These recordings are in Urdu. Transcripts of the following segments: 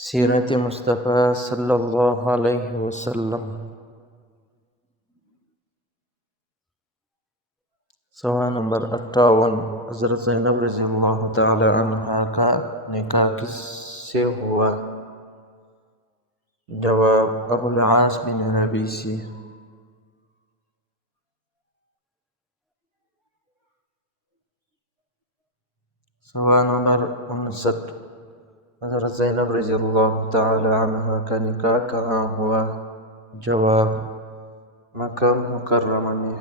سیرت مصطفیٰ صلی اللہ علیہ وسلم۔ سوال نمبر 58، حضرت زینب رضی اللہ تعالی عنہا کا نکاح کس سے ہوا؟ جواب: ابو العاص بن ربیع سے۔ سوال نمبر 59، حضرت زینب رضی اللہ تعالی عنہا کا نکاح کہاں ہوا؟ جواب: مکہ مکرمہ میں۔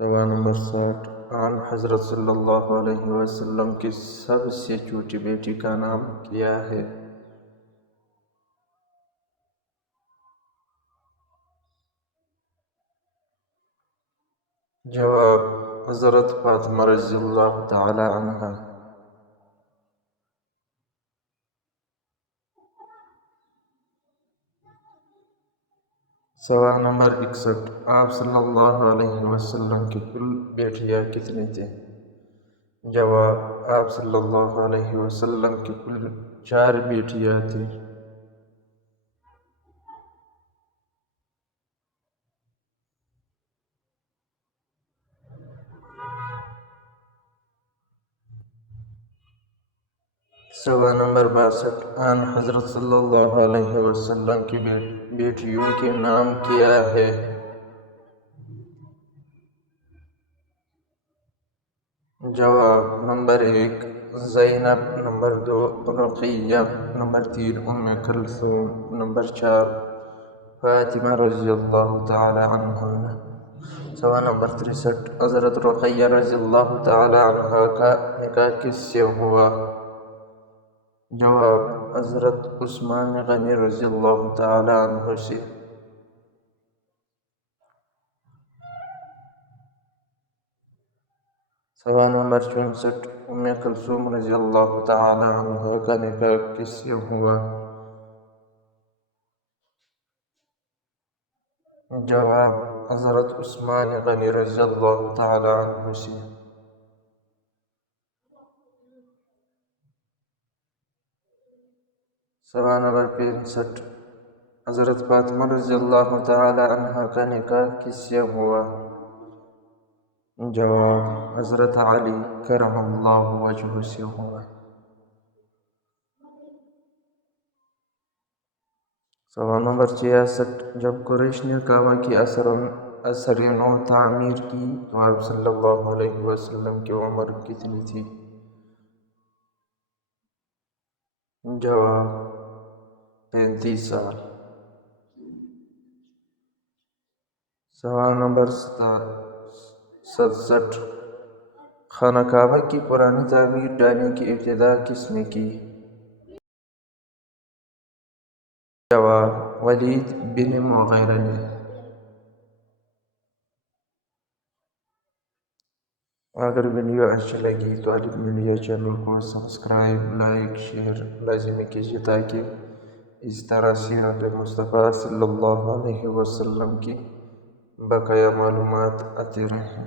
سوال نمبر 60، عن حضرت صلی اللہ علیہ وسلم کی سب سے چھوٹی بیٹی کا نام کیا ہے؟ جواب: حضرت فاطمہ رضی اللہ تعالی عنہا۔ سوال نمبر 61، آپ صلی اللہ علیہ وسلم کی کل بیٹیاں کتنی تھیں؟ جواب: آپ صلی اللہ علیہ وسلم کی کل 4 بیٹیاں تھیں۔ سوال نمبر 62، عن حضرت صلی اللہ علیہ وسلم کی بیٹیوں کے نام کیا ہے؟ جواب: نمبر 1 زینب، نمبر 2 رقیہ، نمبر 3 ام کلثوم، نمبر 4 فاطمہ رضی اللہ تعالی عنہا۔ سوال نمبر 63، حضرت رقیہ رضی اللہ تعالی عنہا کا نکاح کس سے ہوا؟ جواب: حضرت عثمان غنی رضی اللہ تعالی عنہ سے۔ سوال نمبر 64، ام کلثوم رضی اللہ تعالی عنہ کا نکاح کس سے ہوا؟ جواب: حضرت عثمان غنی رضی اللہ تعالی عنہ سے۔ سوال نمبر 65، حضرت فاطمہ رضی اللہ تعالی عنہ کا نکاح کس سے ہوا؟ جواب: حضرت علی کرم اللہ وجہہ سے ہوا۔ سوال نمبر 66، جب قریش نے کعبہ کی اثر نو تعمیر کی تو آپ صلی اللہ علیہ وسلم کی عمر کتنی تھی؟ جواب: 35 سال۔ سوال نمبر 67، خانہ کعبہ کی پرانی تعمیر ڈھانے کی ابتدا کس نے کی؟ جواب: ولید بن مغیرہ نے۔ اگر ویڈیو اچھی لگی تو عالم میڈیا چینل کو سبسکرائب، لائک، شیئر لازمی کیجیے تاکہ اس طرح سیرت مصطفیٰ صلی اللہ علیہ وسلم کی بقیہ معلومات آتی رہیں۔